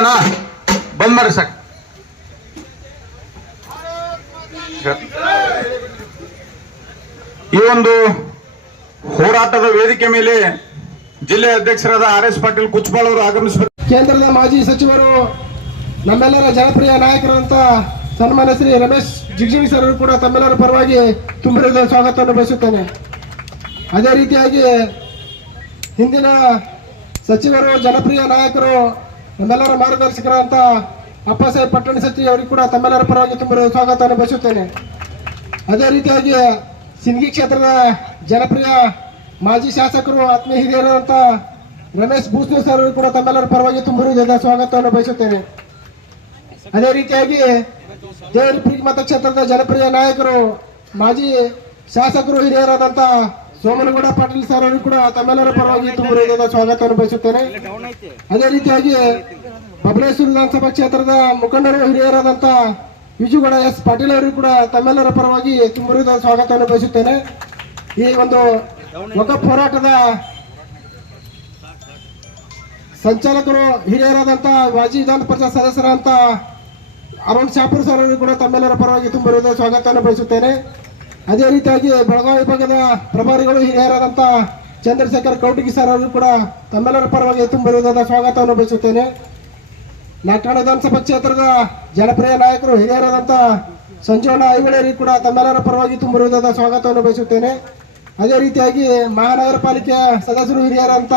ವಿಡಿಯೋನ ಬಂದ್ ಮಾಡಿ ಸಾಕು. ಈ ಒಂದು ಹೋರಾಟದ ವೇದಿಕೆ ಮೇಲೆ ಜಿಲ್ಲೆ ಅಧ್ಯಕ್ಷರಾದ ಆರ್ ಎಸ್ ಪಾಟೀಲ್ ಕುಚ್ಬಾಳ್ ಅವರು ಆಗಮಿಸಬೇಕು ಕೇಂದ್ರದ ಮಾಜಿ ಸಚಿವರು, ನಮ್ಮೆಲ್ಲರ ಜನಪ್ರಿಯ ನಾಯಕರಂತ ಸನ್ಮಾನ್ಯ ಶ್ರೀ ರಮೇಶ್ ಜಿಗಜಿಣಿ ಸರ್ ಕೂಡ ತಮ್ಮೆಲ್ಲರ ಪರವಾಗಿ ತುಂಬಿರದ ಸ್ವಾಗತವನ್ನು ಬಯಸುತ್ತೇನೆ. ಅದೇ ರೀತಿಯಾಗಿ ಹಿಂದಿನ ಸಚಿವರು, ಜನಪ್ರಿಯ ನಾಯಕರು ನಮ್ಮೆಲ್ಲರ ಮಾರ್ಗದರ್ಶಕರಾದಂಥ ಅಪ್ಪ ಸಾಹೇಬ್ ಪಟ್ಟಣ ಸಚಿವ ಅವರಿಗೆ ಕೂಡ ತಮ್ಮೆಲ್ಲರ ಪರವಾಗಿ ತುಂಬ ಸ್ವಾಗತವನ್ನು ಬಯಸುತ್ತೇನೆ. ಅದೇ ರೀತಿಯಾಗಿ ಸಿಂಗಿ ಕ್ಷೇತ್ರದ ಜನಪ್ರಿಯ ಮಾಜಿ ಶಾಸಕರು, ಆತ್ಮೀಯ ಹಿರಿಯರಾದಂತಹ ರಮೇಶ್ ಭೂಸ್ನೆ ಸರ್ ಅವರು ಕೂಡ ತಮ್ಮೆಲ್ಲರ ಪರವಾಗಿ ತುಂಬಿರುವುದರಿಂದ ಸ್ವಾಗತವನ್ನು ಬಯಸುತ್ತೇನೆ. ಅದೇ ರೀತಿಯಾಗಿ ದೇವರಿಪುರಿ ಮತಕ್ಷೇತ್ರದ ಜನಪ್ರಿಯ ನಾಯಕರು, ಮಾಜಿ ಶಾಸಕರು ಹಿರಿಯರಾದಂತ ಸೋಮನಗೌಡ ಪಾಟೀಲ್ ಸರ್ ಅವರು ಕೂಡ ತಮ್ಮೆಲ್ಲರ ಪರವಾಗಿ ತುಂಬ ಸ್ವಾಗತವನ್ನು ಬಯಸುತ್ತೇನೆ. ಅದೇ ರೀತಿಯಾಗಿ ಬಬಲೇಶ್ವರ ವಿಧಾನಸಭಾ ಕ್ಷೇತ್ರದ ಮುಖಂಡರು, ಹಿರಿಯರಾದಂತ ವಿಜುಗೌಡ ಎಸ್ ಪಾಟೀಲ್ ಅವರು ಕೂಡ ತಮ್ಮೆಲ್ಲರ ಪರವಾಗಿ ತುಂಬಿರುವುದ ಸ್ವಾಗತವನ್ನು ಬಯಸುತ್ತೇನೆ. ಈ ಒಂದು ವಕಫ್ ಹೋರಾಟದ ಸಂಚಾಲಕರು, ಹಿರಿಯರಾದಂತ ಮಾಜಿ ವಿಧಾನ ಪರಿಷತ್ ಸದಸ್ಯರಂತ ಅರುಣ್ ಶಾಪುರ್ ಸರ್ ಅವರು ಕೂಡ ತಮ್ಮೆಲ್ಲರ ಪರವಾಗಿ ತುಂಬಿರುವುದ ಸ್ವಾಗತವನ್ನು ಬಯಸುತ್ತೇನೆ. ಅದೇ ರೀತಿಯಾಗಿ ಬೆಳಗಾವಿ ಭಾಗದ ಪ್ರಭಾರಿಗಳು ಹಿರಿಯರಾದಂಥ ಚಂದ್ರಶೇಖರ್ ಕೌಟಿಗಿ ಸರ್ ಅವರು ಕೂಡ ತಮ್ಮೆಲ್ಲರ ಪರವಾಗಿ ತುಂಬಿರುವುದಾದ ಸ್ವಾಗತವನ್ನು ಬಯಸುತ್ತೇನೆ. ನಾಟ್ಯಾಣ ವಿಧಾನಸಭಾ ಕ್ಷೇತ್ರದ ಜನಪ್ರಿಯ ನಾಯಕರು ಹಿರಿಯರಾದಂಥ ಸಂಜೋಣ ಐವಳೇರಿ ಕೂಡ ತಮ್ಮೆಲ್ಲರ ಪರವಾಗಿ ತುಂಬಿರುವುದಾದ ಸ್ವಾಗತವನ್ನು ಬಯಸುತ್ತೇನೆ. ಅದೇ ರೀತಿಯಾಗಿ ಮಹಾನಗರ ಪಾಲಿಕೆಯ ಸದಸ್ಯರು ಹಿರಿಯರಾದಂಥ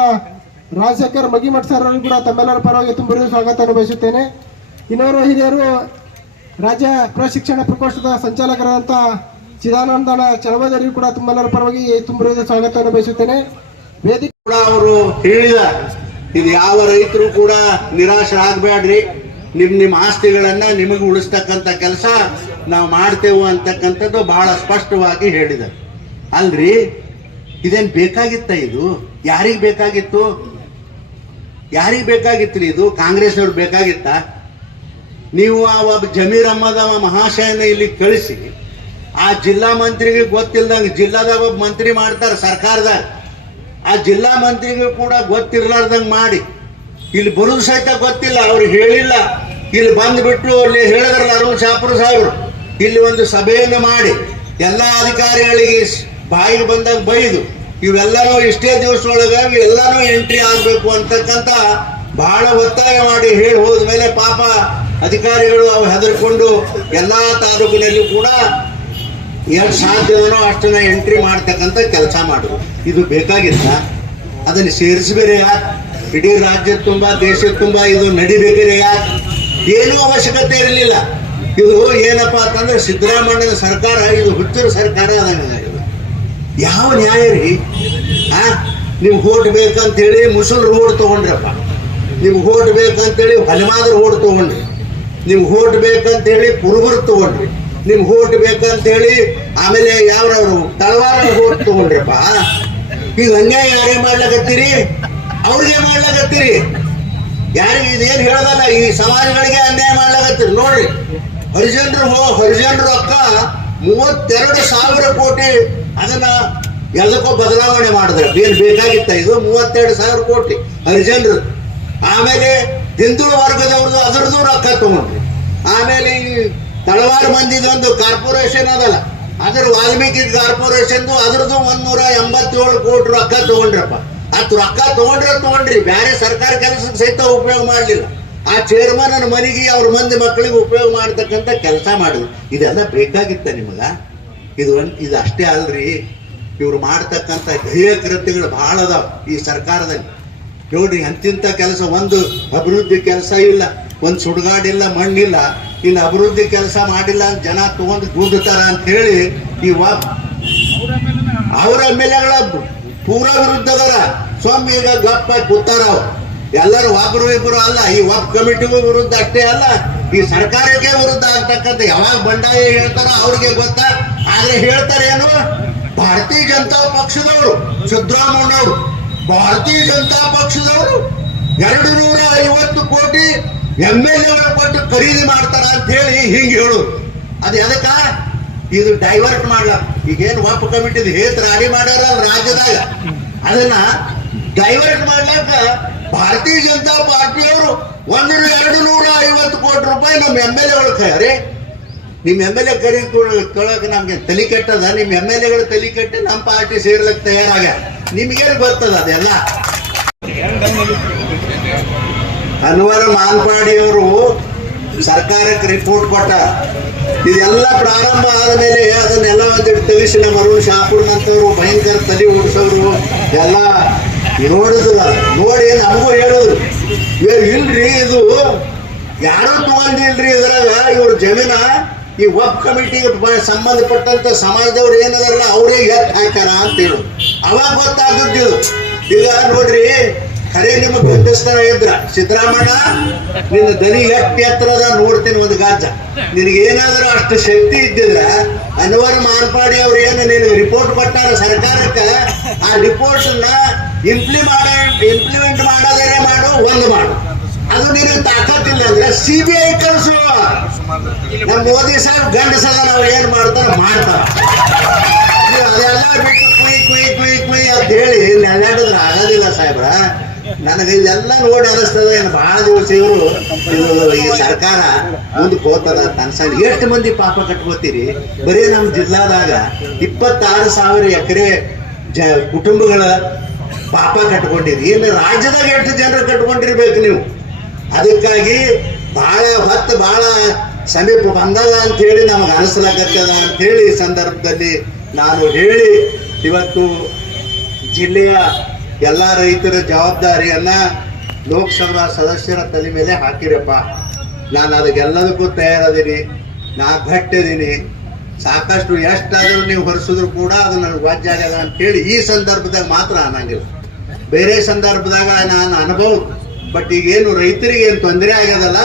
ರಾಜಶೇಖರ್ ಮಗಿಮಠ್ ಸರ್ ಅವರು ಕೂಡ ತಮ್ಮೆಲ್ಲರ ಪರವಾಗಿ ತುಂಬಿರುವ ಸ್ವಾಗತವನ್ನು ಬಯಸುತ್ತೇನೆ. ಇನ್ನೋರ್ವ ಹಿರಿಯರು, ರಾಜ್ಯ ಪ್ರಶಿಕ್ಷಣ ಪ್ರಕೋಷ್ಠದ ಸಂಚಾಲಕರಾದಂತ ಚಿದಾನಂದನ ಚಳವದರಿ ಕೂಡ ತಮ್ಮೆಲ್ಲರ ಪರವಾಗಿ ತುಂಬಿರುವ ಸ್ವಾಗತವನ್ನು ಬಯಸುತ್ತೇನೆ. ವೇದಿಕೆ ಕೂಡ ಅವರು ಹೇಳಿದ, ಇದು ಯಾವ ರೈತರು ಕೂಡ ನಿರಾಶರಾಗಬೇಡ್ರಿ. ನಿಮ್ ನಿಮ್ಮ ಆಸ್ತಿಗಳನ್ನ ನಿಮಗೆ ಉಳಿಸ್ತಕ್ಕಂಥ ಕೆಲಸ ನಾವು ಮಾಡ್ತೇವೆ ಅಂತಕ್ಕಂಥದ್ದು ಬಹಳ ಸ್ಪಷ್ಟವಾಗಿ ಹೇಳಿದ. ಅಲ್ರಿ? ಇದೇನ್ ಬೇಕಾಗಿತ್ತ ಇದು? ಯಾರಿಗೆ ಬೇಕಾಗಿತ್ತು? ಯಾರಿಗೆ ಬೇಕಾಗಿತ್ತು ಇದು? ಕಾಂಗ್ರೆಸ್ನವ್ರು ಬೇಕಾಗಿತ್ತ? ನೀವು ಆ ಒಬ್ಬ ಜಮೀರ್ ಅಹಮದ್ ಮಹಾಶಯನ ಇಲ್ಲಿ ಕಳಿಸಿ ಆ ಜಿಲ್ಲಾ ಮಂತ್ರಿಗೆ ಗೊತ್ತಿಲ್ದಂಗೆ ಜಿಲ್ಲಾದಾಗ ಒಬ್ಬ ಮಂತ್ರಿ ಮಾಡ್ತಾರೆ ಸರ್ಕಾರದಾಗ. ಆ ಜಿಲ್ಲಾ ಮಂತ್ರಿಗೂ ಕೂಡ ಗೊತ್ತಿರ್ಲಾರ್ದಂಗೆ ಮಾಡಿ. ಇಲ್ಲಿ ಬರೋದು ಸಹಿತ ಗೊತ್ತಿಲ್ಲ, ಅವ್ರು ಹೇಳಿಲ್ಲ. ಇಲ್ಲಿ ಬಂದ್ಬಿಟ್ಟು ಅಲ್ಲಿ ಹೇಳಿದ್ರಲ್ಲ ಅರುಣ್ ಶಾಪುರ್ ಸಾಹೇಬ್ರು ಇಲ್ಲಿ ಒಂದು ಸಭೆಯನ್ನು ಮಾಡಿ. ಎಲ್ಲ ಅಧಿಕಾರಿಗಳಿಗೆ ಬಾಯಿಗೆ ಬಂದಾಗ ಬೈದು, ಇವೆಲ್ಲನೂ ಇಷ್ಟೇ ದಿವಸದೊಳಗೆ ಎಲ್ಲರೂ ಎಂಟ್ರಿ ಆಗಬೇಕು ಅಂತಕ್ಕಂಥ ಬಹಳ ಒತ್ತಾಯ ಮಾಡಿ ಹೇಳಿ ಹೋದ್ಮೇಲೆ ಪಾಪ ಅಧಿಕಾರಿಗಳು ಅವು ಹೆದರ್ಕೊಂಡು ಎಲ್ಲಾ ತಾಲೂಕಿನಲ್ಲಿ ಕೂಡ ಎಷ್ಟು ಅಷ್ಟು ಅಷ್ಟನ್ನ ಎಂಟ್ರಿ ಮಾಡ್ತಕ್ಕಂಥ ಕೆಲಸ ಮಾಡುದು. ಇದು ಬೇಕಾಗಿತ್ತ? ಅದನ್ನು ಸೇರಿಸಬೇರೆ ಯಾ ಇಡೀ ರಾಜ್ಯ ತುಂಬ, ದೇಶದ ತುಂಬ ಇದು ನಡಿಬೇಕಿದೆ ಯಾಕೆ ಏನೂ ಅವಶ್ಯಕತೆ ಇರಲಿಲ್ಲ. ಇದು ಏನಪ್ಪಾ ಅಂತಂದ್ರೆ ಸಿದ್ದರಾಮಯ್ಯನ ಸರ್ಕಾರ, ಇದು ಹುಚ್ಚರ ಸರ್ಕಾರ ಯಾವ ನ್ಯಾಯ ರೀ? ಆ? ನೀವು ಓಟ್ ಬೇಕಂತೇಳಿ ಮುಸಲ್ರು ಓಟ್ ತಗೊಂಡ್ರಪ್ಪ. ನಿಮ್ಗೆ ಓಟ್ ಬೇಕಂತೇಳಿ ಹನುಮಾದ್ರ ಓಟ್ ತಗೊಂಡ್ರಿ. ನಿಮ್ಗೆ ಓಟ್ ಬೇಕಂತೇಳಿ ಕುರುಬರು ತಗೊಂಡ್ರಿ. ನಿಮ್ಗೆ ಓಟ್ ಬೇಕಂತೇಳಿ ಆಮೇಲೆ ಯಾವ್ರವ್ರು? ತಳವಾರ ಓಟ್ ತಗೊಂಡ್ರಪ್ಪ. ಈಗ ಅನ್ಯಾಯ ಯಾರೇ ಮಾಡ್ಲಕತ್ತೀರಿ? ಅವ್ರಿಗೆ ಮಾಡ್ಲಕತ್ತೀರಿ. ಯಾರಿಗೆ ಇದೇನು ಹೇಳೋದಲ್ಲ, ಈ ಸಮಾಜಗಳಿಗೆ ಅನ್ಯಾಯ ಮಾಡ್ಲಾಕತ್ತೀರಿ. ನೋಡ್ರಿ ಹರಿಜನರು ಹೋ ಹರಿಜನರು ಅಕ್ಕ ಮೂವತ್ತೆರಡು ಸಾವಿರ ಕೋಟಿ ಅದನ್ನ ಎಲ್ಲಕ್ಕೂ ಬದಲಾವಣೆ ಮಾಡಿದ್ರೆ. ಏನ್ ಬೇಕಾಗಿತ್ತ ಇದು? ಮೂವತ್ತೆರಡು ಸಾವಿರ ಕೋಟಿ ಹರಿಜನರು ಆಮೇಲೆ ಹಿಂದೂ ವರ್ಗದವ್ರದ್ದು ಅದರದ್ದು ರೊಕ್ಕ ತಗೊಂಡ್ರಿ. ಆಮೇಲೆ ಈ ತಳವಾರು ಮಂದಿದೊಂದು ಕಾರ್ಪೊರೇಷನ್ ಅದಲ್ಲ. ಅದ್ರ ವಾಲ್ಮೀಕಿ ಕಾರ್ಪೊರೇಷನ್ ಅದ್ರದ್ದು ಒಂದೂರ ಎಂಬತ್ತೇಳು ಕೋಟಿ ರೊಕ್ಕ ತಗೊಂಡ್ರಪ್ಪ. ಅದ್ ರೊಕ್ಕ ತಗೊಂಡ್ರೆ ತಗೊಂಡ್ರಿ. ಬೇರೆ ಸರ್ಕಾರ ಕೆಲಸಕ್ಕೆ ಸಹಿತ ಉಪಯೋಗ ಮಾಡಲಿಲ್ಲ. ಆ ಚೇರ್ಮನ್ ಮನೆಗೆ ಅವ್ರ ಮಂದಿ ಮಕ್ಕಳಿಗೆ ಉಪಯೋಗ ಮಾಡ್ತಕ್ಕಂಥ ಕೆಲಸ ಮಾಡಿದ್ರು. ಇದೆಲ್ಲ ಬೇಕಾಗಿತ್ತ ನಿಮಗ? ಇದು ಒಂದು, ಇದು ಅಷ್ಟೇ ಅಲ್ರಿ. ಇವ್ರು ಮಾಡ್ತಕ್ಕಂಥ ಧ್ಯೇಯ ಕೃತ್ಯಗಳು ಬಹಳ ಅದಾವ ಈ ಸರ್ಕಾರದಲ್ಲಿ. ನೋಡ್ರಿ ಅಂತಿಂತ ಕೆಲಸ ಒಂದು ಅಭಿವೃದ್ಧಿ ಕೆಲಸ ಇಲ್ಲ. ಒಂದು ಸುಡುಗಾಡಿಲ್ಲ, ಮಣ್ಣಿಲ್ಲ, ಇನ್ನು ಅಭಿವೃದ್ಧಿ ಕೆಲಸ ಮಾಡಿಲ್ಲ ಅಂತ ಜನ ತಗೊಂಡು ದೂಡುತ್ತಾರ ಅಂತ ಹೇಳಿ ಈ ವಾಪ್ ಅವರ ಮೇಲೆಗಳ ಪೂರ ವಿರುದ್ಧ ಅದಾರ ಸ್ವಾಮಿ, ಈಗ ಗಪ್ಪ ಕೂತಾರ ಅವ್ರು. ಎಲ್ಲರೂ ಒಬ್ರು ಇಬ್ರು ಅಲ್ಲ, ಈ ಒಬ್ಬ ಕಮಿಟಿಗೂ ವಿರುದ್ಧ ಅಷ್ಟೇ ಅಲ್ಲ, ಈ ಸರ್ಕಾರಕ್ಕೆ ವಿರುದ್ಧ ಆಗ್ತಕ್ಕಂಥ ಯಾವಾಗ ಬಂಡಾಯ ಹೇಳ್ತಾರೋ ಅವ್ರಿಗೆ ಗೊತ್ತಾ? ಆದ್ರೆ ಹೇಳ್ತಾರೆ ಏನು? ಭಾರತೀಯ ಜನತಾ ಪಕ್ಷದವರು, ಸಿದ್ದರಾಮಯ್ಯನವರು. ಭಾರತೀಯ ಜನತಾ ಪಕ್ಷದವರು. ಎರಡು ನೂರ ಐವತ್ತು ಕೋಟಿ ಎಂ ಎಲ್ ಎ ಕೊಟ್ಟು ಖರೀದಿ ಮಾಡ್ತಾರ ಅಂತ ಹೇಳಿ ಹಿಂಗೆ ಹೇಳು. ಅದು ಎದಕ್ಕ ಇದು ಡೈವರ್ಟ್ ಮಾಡ್ಲ. ಈಗೇನು ವಪ್ ಕಮಿಟಿದ್ ಹೇತ್ ರಾಡಿ ಮಾಡ್ಯಾರ ರಾಜ್ಯದಾಗ. ಅದನ್ನ ಡೈವರ್ಟ್ ಮಾಡ್ಲಾಕ ಭಾರತೀಯ ಜನತಾ ಪಾರ್ಟಿಯವರು ಒಂದು ಎರಡು ನೂರ ಐವತ್ತು ಕೋಟಿ ರೂಪಾಯಿ ನಮ್ಮ ಎಂ ಎಲ್ ಎಗಳು ಕರೆ ನಿಮ್ಮ ಎಂ ಎಲ್ ಎ ಕರಿ ಕೇಳೋಕೆ ನಮ್ಗೆ ತಲೆ ಕೆಟ್ಟದ ನಿಮ್ಮ ಎಂ ಎಲ್ ಎಗಳು ತಲೆ ಕೆಟ್ಟ ನಮ್ಮ ಪಾರ್ಟಿ ಸೇರ್ಲಕ್ಕೆ ತಯಾರಾಗ ನಿಮ್ಗೇನು ಬರ್ತದ ಅದೆಲ್ಲ? ಅನ್ವರ್ ಮಾಲ್ಪಾಡಿಯವರು ಸರ್ಕಾರಕ್ಕೆ ರಿಪೋರ್ಟ್ ಕೊಟ್ಟ. ಇದೆಲ್ಲ ಪ್ರಾರಂಭ ಆದಮೇಲೆ ಅದನ್ನೆಲ್ಲ ಒಂದಿಟ್ಟು ತಿಳಿಸಿ ನಮ್ಮ ಅರುಣ್ ಶಾಪುರ್ನಂತವ್ರು ಭಯಂಕರ ತಲೆ ಓಡಿಸೋರು ಎಲ್ಲ ನೋಡಿದ್ರ. ನೋಡಿ ನಮಗೂ ಹೇಳೋದು ಏ, ಇಲ್ರಿ ಇದು. ಯಾರೂ ತಗೊಂಡಿಲ್ರಿ ಇದ್ರಾಗ. ಇವ್ರ ಜಮೀನ ಈ ವಕ್ ಕಮಿಟಿಗೆ ಸಂಬಂಧಪಟ್ಟಂತ ಸಮಾಜದವ್ರು ಏನದಾರಲ್ಲ, ಅವರೇ ಎತ್ ಹಾಕ್ಯಾರ ಅಂತ ಹೇಳು. ಅವಾಗ ಗೊತ್ತಾಗುತ್ತಿದ್ದು ಈಗ ನೋಡ್ರಿ ಖರೆ ನಿಮ್ಮ ಗಂಡಸ್ತಾನ ಇದ್ರ. ಸಿದ್ದರಾಮಣ್ಣ ನಿನ್ನ ದನಿ ಎಷ್ಟು ಎತ್ತರದ ನೋಡ್ತೀನಿ ಒಂದು ಗಾಜ. ನಿನಗೇನಾದ್ರೂ ಅಷ್ಟು ಶಕ್ತಿ ಇದ್ದಿದ್ರ ಅನ್ವರ್ ಮಾನ್ಪಾಡಿ ಅವ್ರು ಏನು ನೀನು ರಿಪೋರ್ಟ್ ಕೊಟ್ಟಾರ ಸರ್ಕಾರಕ್ಕೆ, ಆ ರಿಪೋರ್ಟ್ ಇಂಪ್ಲಿಮೆಂಟ್ ಇಂಪ್ಲಿಮೆಂಟ್ ಮಾಡೋದೇ ಮಾಡು, ಒಂದು ಮಾಡು. ಅದು ನಿನಗೆ ತಾಕತ್ತಿಲ್ಲ ಅಂದ್ರೆ ಸಿ ಬಿ ಐ ಕಳಿಸು. ನಮ್ಮ ಮೋದಿ ಸಾಹೇಬ್ ಗಂಡಸದ ನಾವು ಏನ್ ಮಾಡ್ತಾರ ಮಾಡ್ತಾರ. ಅದೆಲ್ಲ ಬಿಟ್ಟು ಕುಯ್ ಕುಯ್ ಕುಯ್ ಕುಯ್ ಅಂತ ಹೇಳಿ ನೆಲೆಡಿದ್ರೆ ಆಗೋದಿಲ್ಲ ಸಾಹೇಬ್ರ. ನನಗೆ ಇದೆಲ್ಲ ನೋಡಿ ಅನಿಸ್ತದ. ಏನು ಬಹಳ ದಿವಸ ಇವರು ಈ ಸರ್ಕಾರ ಮುಂದಕ್ಕೆ ಹೋಗ್ತದ ಅನ್ಸಂಡ್ ಎಷ್ಟು ಮಂದಿ ಪಾಪ ಕಟ್ಕೋತೀರಿ? ಬರೀ ನಮ್ಮ ಜಿಲ್ಲಾದಾಗ ಇಪ್ಪತ್ತಾರು ಸಾವಿರ ಎಕರೆ ಜ ಕುಟುಂಬಗಳ ಪಾಪ ಕಟ್ಕೊಂಡಿರಿ ಇನ್ನು ರಾಜ್ಯದಾಗ ಎಷ್ಟು ಜನರು ಕಟ್ಕೊಂಡಿರ್ಬೇಕು ನೀವು? ಅದಕ್ಕಾಗಿ ಬಹಳ ಹೊತ್ತು ಬಹಳ ಸಮೀಪ ಬಂದದ ಅಂತ ಹೇಳಿ ನಮಗೆ ಅನಿಸ್ಲಾಗತ್ತದ ಅಂತ ಹೇಳಿ ಈ ಸಂದರ್ಭದಲ್ಲಿ ನಾನು ಹೇಳಿ ಇವತ್ತು ಜಿಲ್ಲೆಯ ಎಲ್ಲ ರೈತರ ಜವಾಬ್ದಾರಿಯನ್ನ ಲೋಕಸಭಾ ಸದಸ್ಯರ ತಲೆ ಮೇಲೆ ಹಾಕಿರಪ್ಪ. ನಾನು ಅದಕ್ಕೆಲ್ಲದಕ್ಕೂ ತಯಾರದೀನಿ, ನಾ ಗಟ್ಟಿದ್ದೀನಿ ಸಾಕಷ್ಟು ಎಷ್ಟಾದರೂ ನೀವು ಹೊರಿಸಿದ್ರು ಕೂಡ ಅದು ನನಗೆ ವಾಜ್ಯ ಆಗಲ್ಲ ಅಂತೇಳಿ ಈ ಸಂದರ್ಭದಾಗ ಮಾತ್ರ ಅನ್ನಂಗಿಲ್ಲ. ಬೇರೆ ಸಂದರ್ಭದಾಗ ನಾನು ಅನುಭವ ಬಟ್ ಈಗೇನು ರೈತರಿಗೆ ಏನು ತೊಂದರೆ ಆಗ್ಯದಲ್ಲ,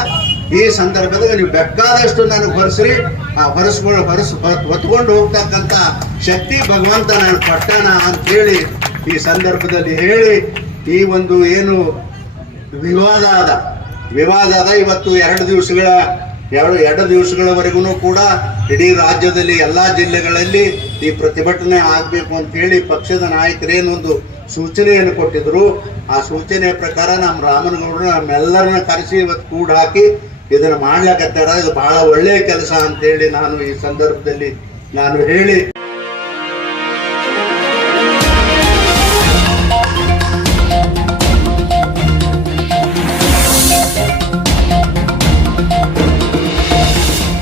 ಈ ಸಂದರ್ಭದಾಗ ನೀವು ಬೇಕಾದಷ್ಟು ನನಗೆ ಹೊರಿಸ್ರಿ, ಆ ಹೊರಸ್ಕೊಂಡು ಹೊರಸ್ ಹೊತ್ಕೊಂಡು ಹೋಗ್ತಕ್ಕಂಥ ಶಕ್ತಿ ಭಗವಂತ ನಾನು ಕೊಟ್ಟಾನ ಅಂತೇಳಿ ಈ ಸಂದರ್ಭದಲ್ಲಿ ಹೇಳಿ, ಈ ಒಂದು ಏನು ವಿವಾದ ಆದ ವಿವಾದ ಆದ ಇವತ್ತು ಎರಡು ದಿವಸಗಳ, ಎರಡು ಎರಡು ದಿವಸಗಳವರೆಗೂ ಕೂಡ ಇಡೀ ರಾಜ್ಯದಲ್ಲಿ ಎಲ್ಲ ಜಿಲ್ಲೆಗಳಲ್ಲಿ ಈ ಪ್ರತಿಭಟನೆ ಆಗಬೇಕು ಅಂತ ಹೇಳಿ ಪಕ್ಷದ ನಾಯಕರೇನೊಂದು ಸೂಚನೆಯನ್ನು ಕೊಟ್ಟಿದ್ರು. ಆ ಸೂಚನೆಯ ಪ್ರಕಾರ ನಮ್ಮ ರಾಮನಗೌಡರು ನಮ್ಮೆಲ್ಲರನ್ನ ಕರೆಸಿ ಇವತ್ತು ಕೂಡ ಹಾಕಿ ಇದನ್ನು ಮಾಡ್ಲಕತ್ತಾರ ಇದು ಬಹಳ ಒಳ್ಳೆಯ ಕೆಲಸ ಅಂತೇಳಿ ನಾನು ಈ ಸಂದರ್ಭದಲ್ಲಿ ನಾನು ಹೇಳಿ